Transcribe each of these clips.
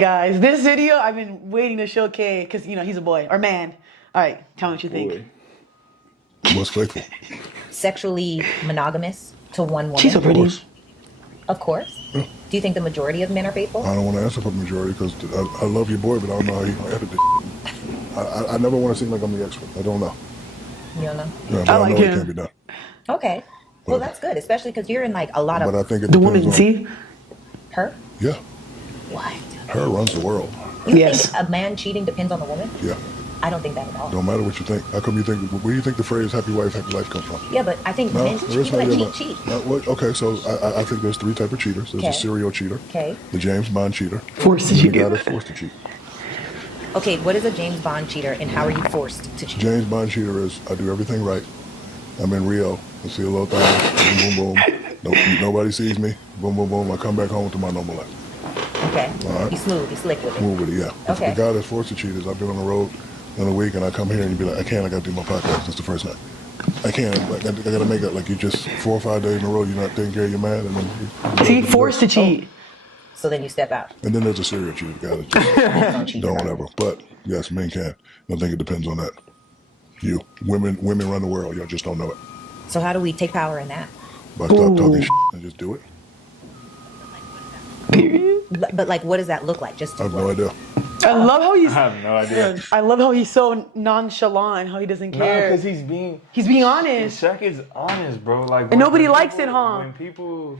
guys, this video I've been waiting to show Kay because he's a boy or man. All right, tell me what you think. Boy. What's faithful? Sexually monogamous to one woman? She's so pretty. Of course. Yeah. Do you think the majority of men are faithful? I don't want to answer for the majority because I love your boy, but I don't know how you're going to edit it. I never want to seem like I'm the expert. I don't know. You don't know? Yeah, but I I like know it him. can't be done. Okay. Well, that's good, especially because you're in like a lot of But I think it The depends woman, on, see? her. Yeah, What? her runs the world. You Yes. think a man cheating depends on the woman? Yeah, I don't think that at all. don't matter what you think. How come you think, where do you think the phrase happy wife, happy life comes from? Yeah, but I think No, men, there is people no that difference. cheat. Okay, so I think there's three types of cheaters. There's Okay. a serial cheater, Okay. the James Bond cheater, Forced to and cheat. the guy that's forced to cheat. Okay, what is a James Bond cheater and how are you forced to cheat? James Bond cheater is I do everything right. I'm in Rio. I see a little thing. Boom, boom, boom. Nobody sees me. Boom, boom, boom. I come back home to my normal life. Okay. All right. You smooth, you slick with it. Move with it, yeah. Okay. The guy that's forced to cheat is I've been on the road in a week and I come here and you be like, I can't. I got to do my podcast. That's the first night. I can't. I got to make it like you just 4 or 5 days in a row. You're not taking care of your man, and then See, forced to cheat. So then you step out. And then there's a serial cheater, the guy that just Don't cheat. don't whatever. But yes, men can. I think it depends on that. You women run the world. Y'all just don't know it. So how do we take power in that? But stop Ooh. talking and just do it. Period. But like, what does that look like? Just I have no idea. I love how he's. I have no idea. I love how he's so nonchalant. How he doesn't No, care. because he's being honest. Shaq is honest, bro. Like, And nobody when likes people- it, huh? When people,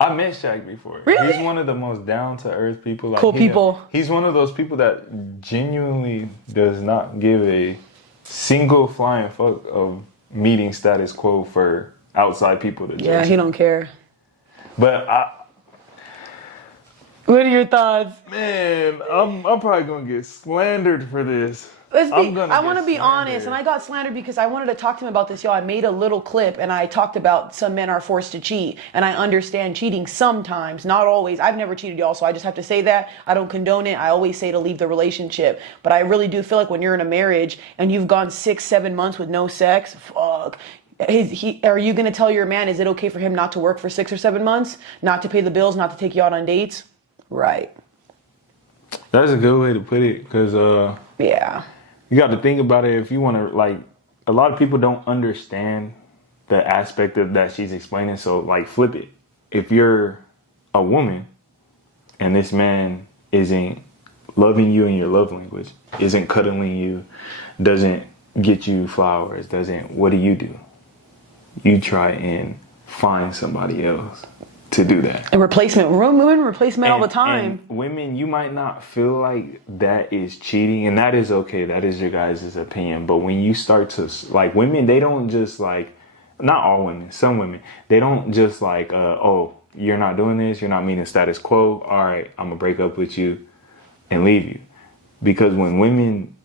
I met Shaq before. Really? He's one of the most down to earth people. Like, Cool people. He's one of those people that genuinely does not give a single flying fuck of meeting status quo for outside people to judge. Yeah, he don't care. But What are your thoughts? man, I'm probably gonna get slandered for this. Let's I'm be. gonna I get want to be slandered. honest, and I got slandered because I wanted to talk to him about this. Y'all, I made a little clip, and I talked about some men are forced to cheat, and I understand cheating sometimes, not always. I've never cheated, y'all, so I just have to say that I don't condone it. I always say to leave the relationship, but I really do feel like when you're in a marriage and you've gone 6-7 months with no sex, fuck. Are you gonna tell your man? Is it okay for him not to work for 6 or 7 months, not to pay the bills, not to take you out on dates? Right. That's a good way to put it, because Yeah. you got to think about it. If you want to, like, a lot of people don't understand the aspect of that she's explaining. So, like, flip it. If you're a woman and this man isn't loving you in your love language, isn't cuddling you, doesn't get you flowers, what do? You try and find somebody else to do that. And replacement. Women replace men all the time. And women, you might not feel like that is cheating, and that is okay. That is your guys' opinion. But when you start to, like, women, they don't just, like, not all women, some women, they don't just, like, oh, you're not doing this, you're not meeting status quo, all right, I'm going to break up with you and leave you. Because when women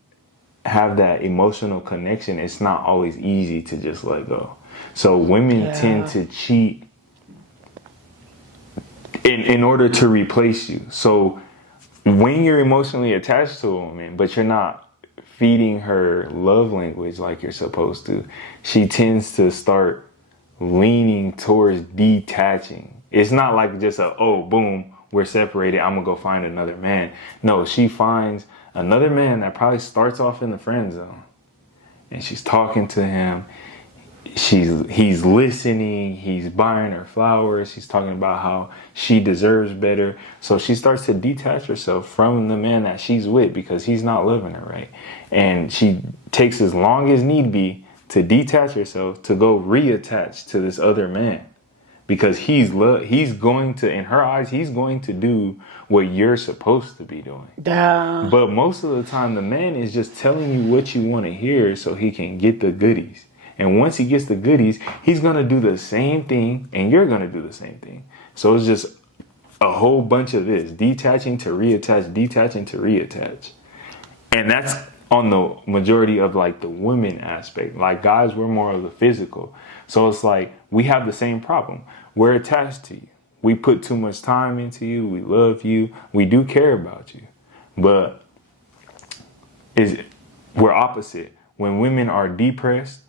have that emotional connection, it's not always easy to just let go. So women tend to cheat in order to replace you. So when you're emotionally attached to a woman, but you're not feeding her love language like you're supposed to, she tends to start leaning towards detaching. It's not like just boom, we're separated, I'm gonna go find another man. No, she finds another man that probably starts off in the friend zone. And she's talking to him. He's listening, he's buying her flowers, he's talking about how she deserves better. So she starts to detach herself from the man that she's with because he's not loving her right. And she takes as long as need be to detach herself to go reattach to this other man. Because he's going to, in her eyes, he's going to do what you're supposed to be doing. Damn. But most of the time, the man is just telling you what you want to hear so he can get the goodies. And once he gets the goodies, he's going to do the same thing and you're going to do the same thing. So it's just a whole bunch of this, detaching to reattach, detaching to reattach. And that's on the majority of, like, the women aspect. Like, guys, we're more of the physical. So it's like we have the same problem. We're attached to you. We put too much time into you. We love you. We do care about you. But we're opposite. When women are depressed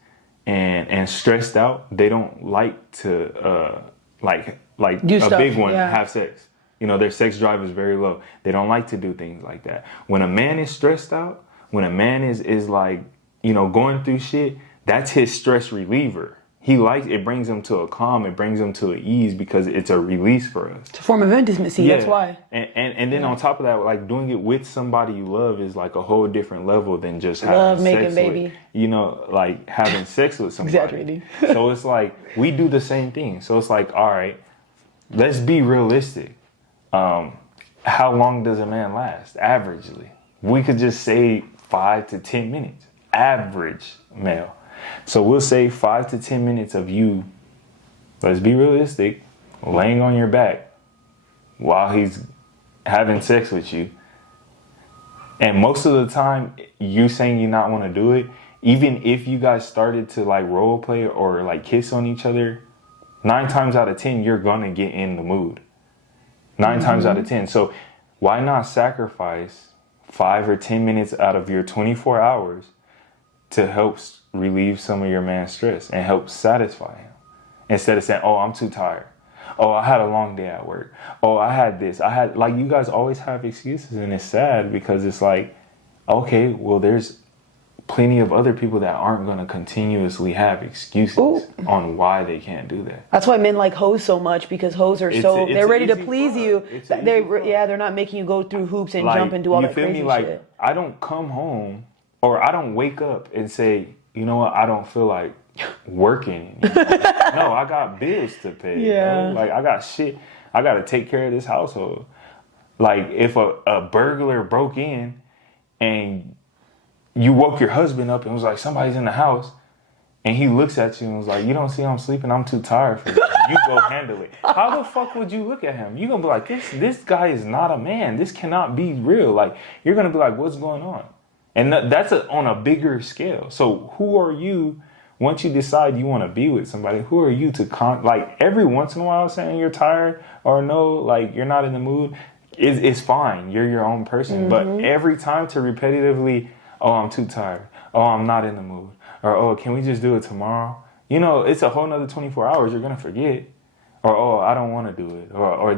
and stressed out, they don't like to like Do a stuff, big one yeah. have sex. You know, their sex drive is very low. They don't like to do things like that. When a man is stressed out, when a man is like, you know, going through shit, that's his stress reliever. He likes it, brings him to a calm, it brings him to an ease because it's a release for us. It's a form of intimacy. That's why. And then on top of that, like doing it with somebody you love is like a whole different level than just having Love sex making, baby. with, you know, like having sex with somebody. Exaggerating. So it's like we do the same thing. So it's like, all right, let's be realistic. How long does a man last? Averagely, we could just say 5 to 10 minutes. Average male. So we'll say 5 to 10 minutes of you, let's be realistic, laying on your back while he's having sex with you. And most of the time, you saying you not want to do it, even if you guys started to like role play or like kiss on each other, 9 times out of 10, you're going to get in the mood. 9 times out of 10. So why not sacrifice 5 or 10 minutes out of your 24 hours to help relieve some of your man's stress and help satisfy him? Instead of saying, oh, I'm too tired. Oh, I had a long day at work. Oh, I had this. I had, like, you guys always have excuses, and it's sad because it's like, okay, well, there's plenty of other people that aren't going to continuously have excuses on why they can't do that. That's why men like hoes so much, because hoes are they're ready to please you. They're not making you go through hoops and Like, jump and do all that crazy Like, shit. I don't come home or I don't wake up and say, you know what, I don't feel like working anymore. No, I got bills to pay. Yeah. Like, I got shit. I got to take care of this household. Like, if a burglar broke in and you woke your husband up and was like, somebody's in the house, and he looks at you and was like, you don't see I'm sleeping, I'm too tired for this. You go handle it. How the fuck would you look at him? You're going to be like, this guy is not a man. This cannot be real. Like, you're going to be like, what's going on? And that's on a bigger scale. So who are you, once you decide you want to be with somebody, who are you to, like, every once in a while saying you're tired or no, like, you're not in the mood, it's fine. You're your own person. But every time to repetitively, oh, I'm too tired. Oh, I'm not in the mood. Or, oh, can we just do it tomorrow? You know, it's a whole nother 24 hours you're going to forget. Or, oh, I don't want to do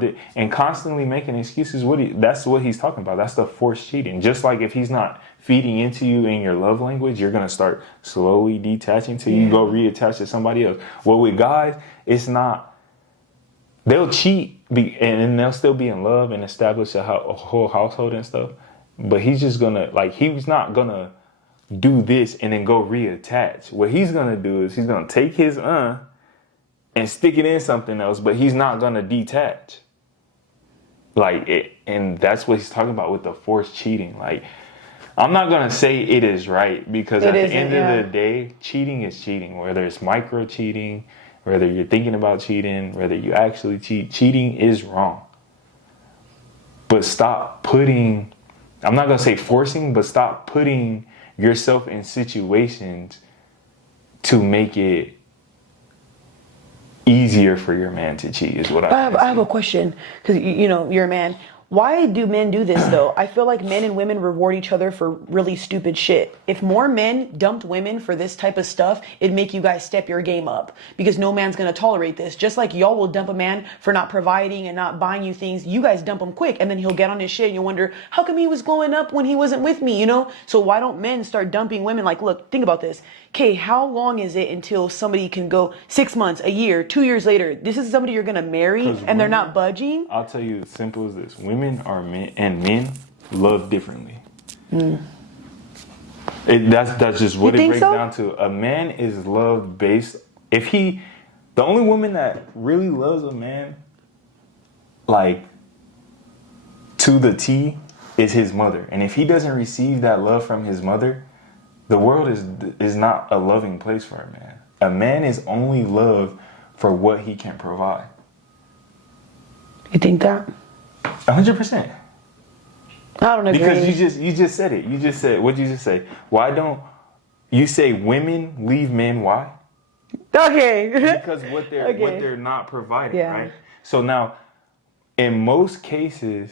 it. And constantly making excuses. That's what he's talking about. That's the forced cheating. Just like if he's not feeding into you in your love language, you're going to start slowly detaching till you go reattach to somebody else. Well, with guys, it's not. They'll cheat and they'll still be in love and establish a whole household and stuff. But he's just going to, like, he's not going to do this and then go reattach. What he's going to do is he's going to take his and stick it in something else, but he's not going to detach. Like, and that's what he's talking about with the forced cheating. Like, I'm not going to say it is right, because at the end of the day, cheating is cheating. Whether it's micro cheating, whether you're thinking about cheating, whether you actually cheat, cheating is wrong. But stop putting, I'm not going to say forcing, but stop putting yourself in situations to make it easier for your man to cheat is what I have a question, because you know you're a man. Why do men do this though? I feel like men and women reward each other for really stupid shit. If more men dumped women for this type of stuff, it'd make you guys step your game up, because no man's gonna tolerate this. Just like y'all will dump a man for not providing and not buying you things, you guys dump him quick, and then he'll get on his shit and you'll wonder, how come he was glowing up when he wasn't with me, you know? So why don't men start dumping women? Like, look, think about this. Okay, how long is it until somebody can go 6 months, a year, 2 years later? This is somebody you're gonna marry and they're not budging? I'll tell you, as simple as this. Women are men, and men love differently. That's just what it breaks down to. A man is loved based, the only woman that really loves a man, like, to the T, is his mother. And if he doesn't receive that love from his mother, the world is not a loving place for a man. A man is only loved for what he can provide. You think that? 100%. I don't agree. Because you just said it. You just said, what'd you just say? Why don't you say women leave men? Why? Okay. Because what they're not providing, right? So now, in most cases,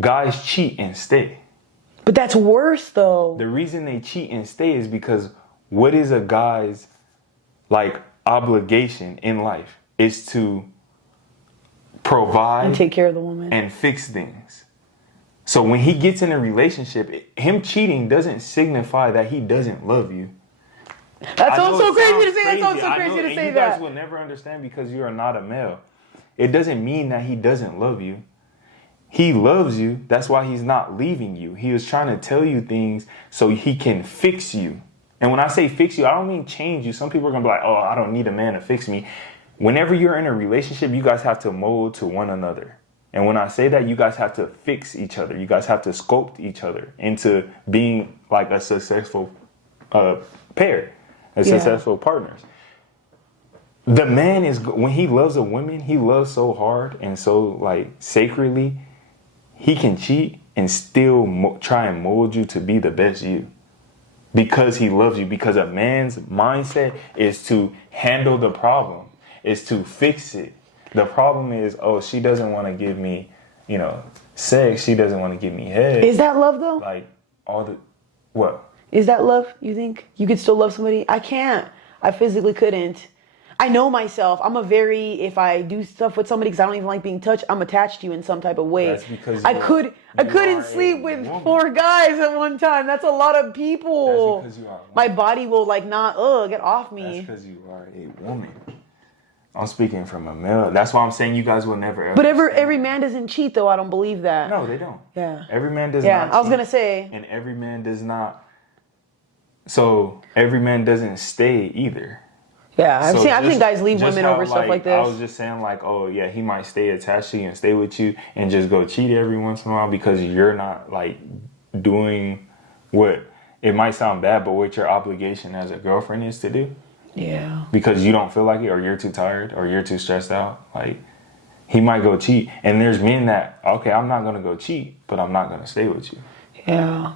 guys cheat and stay. But that's worse though. The reason they cheat and stay is because what is a guy's, like, obligation in life is to provide, And take care of the woman. and fix things. So when he gets in a relationship, him cheating doesn't signify that he doesn't love you. That I know sounds so it crazy sounds to say. That sounds so I crazy know, to and say you guys that. will never understand because you are not a male. It doesn't mean that he doesn't love you. He loves you. That's why he's not leaving you. He is trying to tell you things so he can fix you. And when I say fix you, I don't mean change you. Some people are going to be like, oh, I don't need a man to fix me. Whenever you're in a relationship, you guys have to mold to one another. And when I say that, you guys have to fix each other. You guys have to sculpt each other into being like a successful pair, successful partners. The man is, when he loves a woman, he loves so hard and so like sacredly, he can cheat and still try and mold you to be the best you. Because he loves you. Because a man's mindset is to handle the problem, is to fix it. The problem is, oh, she doesn't want to give me, sex. She doesn't want to give me head. Is that love though? Like all the, what? Is that love? You think you could still love somebody? I can't. I physically couldn't. I know myself. If I do stuff with somebody because I don't even like being touched, I'm attached to you in some type of way. That's because I you couldn't are sleep a with woman. 4 guys at one time. That's a lot of people. That's because you are a woman. My body will get off me. That's because you are a woman. I'm speaking from a male. That's why I'm saying you guys will never ever. But every man doesn't cheat though. I don't believe that. No, they don't. Yeah. Every man does Yeah, not. I was cheat, gonna say. and every man does not. So every man doesn't stay either. Yeah, I've So seen guys leave just women how, over stuff like this. I was just saying like, oh yeah, he might stay attached to you and stay with you and just go cheat every once in a while because you're not like doing what it might sound bad, but what your obligation as a girlfriend is to do. Yeah. Because you don't feel like it, or you're too tired, or you're too stressed out. Like he might go cheat, and there's men that okay, I'm not gonna go cheat, but I'm not gonna stay with you. Yeah.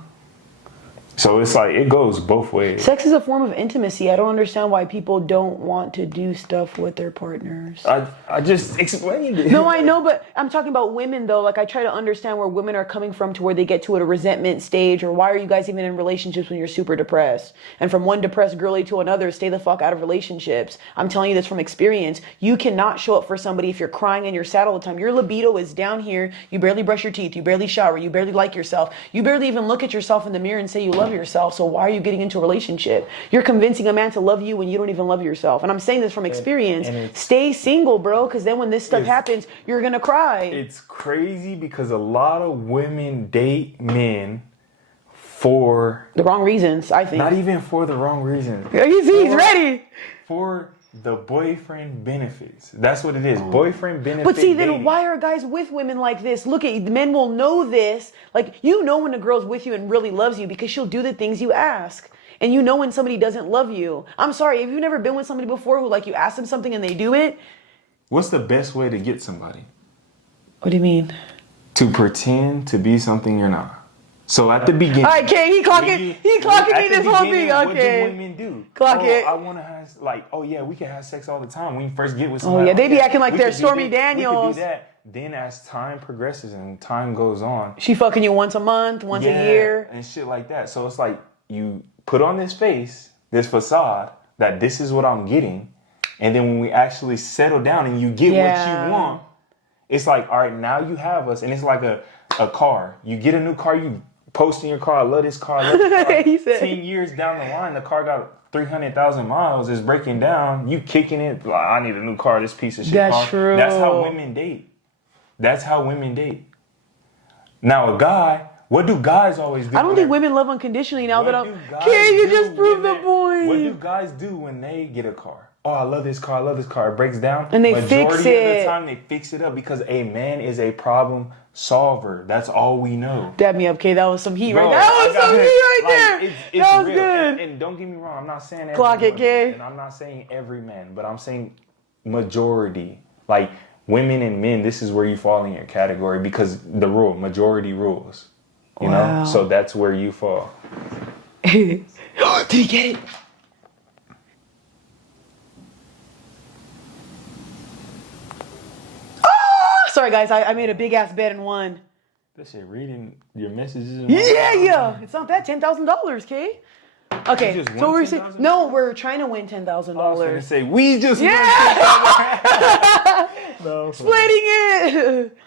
So it's like it goes both ways. Sex is a form of intimacy. I don't understand why people don't want to do stuff with their partners. I just explained it. No, I know, but I'm talking about women though. Like I try to understand where women are coming from to where they get to at a resentment stage, or why are you guys even in relationships when you're super depressed? And from one depressed girly to another, stay the fuck out of relationships. I'm telling you this from experience. You cannot show up for somebody if you're crying and you're sad all the time. Your libido is down here. You barely brush your teeth. You barely shower. You barely like yourself. You barely even look at yourself in the mirror and say you love yourself. So why are you getting into a relationship? You're convincing a man to love you when you don't even love yourself. And I'm saying this from experience. Stay single, bro, because then when this stuff happens, you're gonna cry. It's crazy because a lot of women date men for The wrong reasons, I think. not even for the wrong reasons. He's ready. For the boyfriend benefits. That's what it is. Boyfriend benefits. But see, then dating. why are guys with women like this? Look at men will know this. Like you know when a girl's with you and really loves you because she'll do the things you ask. And you know when somebody doesn't love you. I'm sorry, have you never been with somebody before who like you ask them something and they do it? What's the best way to get somebody? What do you mean? To pretend to be something you're not. So at the beginning, All right, Kay, he clocking me this whole thing. What do Okay. women do? Clock it. I want to have we can have sex all the time. When you first get with Oh somebody, yeah, they be acting like we they're could do Stormy this, Daniels. We could do that. Then as time progresses and time goes on, She fucking you once a month, once a year. and shit like that. So it's like you put on this face, this facade that this is what I'm getting, and then when we actually settle down and you get what Yeah. you want, it's like, all right, now you have us, and it's like a car. You get a new car, you post in your car, I love this car, I love this car. He said- 10 years down the line, the car got 300,000 miles, is breaking down, you kicking it, like, I need a new car, this piece of shit. That's car. true. That's how women date. That's how women date. Now a guy, what do guys always do? I don't think whenever- women love unconditionally now what that do I'm. guys Kay, you do just proved when the they- What do point. guys do when they get a car? Oh, I love this car. I love this car. It breaks down. And they Majority fix of it. the time, they fix it up because a man is a problem solver. That's all we know. Dab me up, Kay. That was some heat Bro, right there. That was some heat right there. It's That was real. good. And don't get me wrong. I'm not saying every Clock it, woman, Kay. and I'm not saying every man, but I'm saying majority. Like women and men, this is where you fall in your category because the rule, majority rules. You Wow. know? So that's where you fall. Did he get it? Sorry, guys. I made a big ass bet and won. That shit, reading your messages. And Yeah. It's not that $10,000, Kay. Okay, You just so won we're saying $10,000? no, we're trying to win I was gonna $10,000. say we just Yeah. No, Splitting it.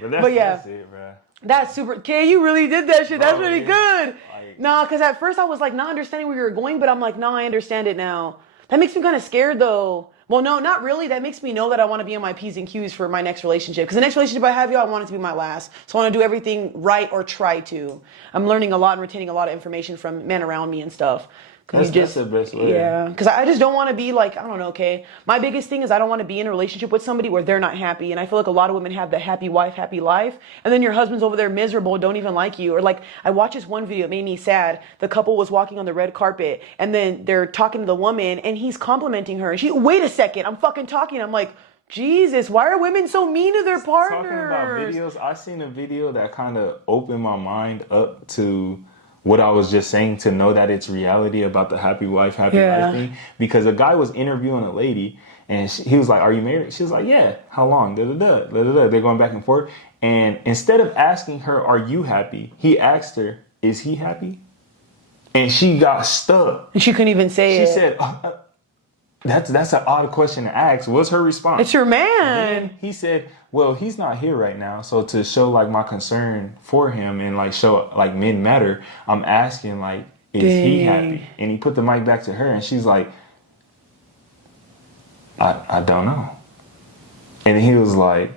But yeah. that's it, bro. That's super. Kay, you really did that shit. That's Bro, really yeah. good. Nah, because at first I was like not understanding where you were going, but I'm like, no, I understand it now. That makes me kind of scared though. Well, no, not really. That makes me know that I want to be on my P's and Q's for my next relationship. Because the next relationship I have, I want it to be my last. So I want to do everything right or try to. I'm learning a lot and retaining a lot of information from men around me and stuff. That's the best way. Yeah, because I just don't want to be like, I don't know, okay? My biggest thing is I don't want to be in a relationship with somebody where they're not happy. And I feel like a lot of women have the happy wife, happy life. And then your husband's over there miserable, don't even like you. Or like, I watched this one video, it made me sad. The couple was walking on the red carpet and then they're talking to the woman and he's complimenting her. And she, wait a second, I'm fucking talking. I'm like, Jesus, why are women so mean to their partners? Talking about videos, I seen a video that kind of opened my mind up to what I was just saying, to know that it's reality about the happy wife, happy life thing. Because a guy was interviewing a lady and he was like, are you married? She was like, yeah. How long? They're going back and forth. And instead of asking her, are you happy? He asked her, is he happy? And she got stuck. And she couldn't even say it. She said, that's an odd question to ask. What's her response? It's your man. And he said, well, he's not here right now. So to show like my concern for him and like show like men matter, I'm asking like, is he happy? And he put the mic back to her and she's like, I don't know. And he was like,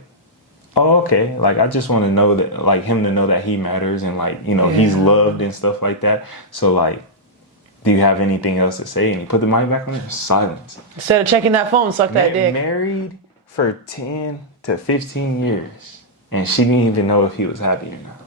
oh, okay. Like, I just want to know that, like, him to know that he matters and like, you know, he's loved and stuff like that. So like, do you have anything else to say? And he put the mic back on her. Silence. Instead of checking that phone, suck that dick. Married for 10 to 15 years. And she didn't even know if he was happy or not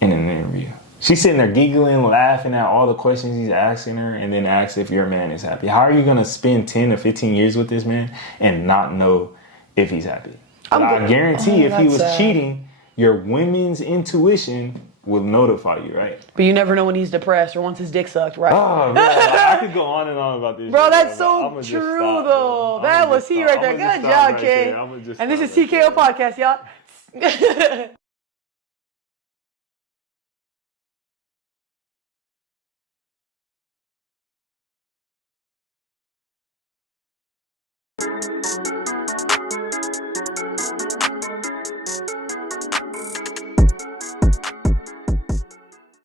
in an interview. She's sitting there giggling, laughing at all the questions he's asking her, and then asks if your man is happy. How are you going to spend 10 to 15 years with this man and not know if he's happy? I guarantee if he was cheating, your women's intuition will notify you, right? But you never know when he's depressed or wants his dick sucked, right? Oh, man, I could go on and on about this. Bro, shit, that's bro, so but true, stop, though. bro. That was he right there. Good job, Kay. And this is TKO Podcast, y'all.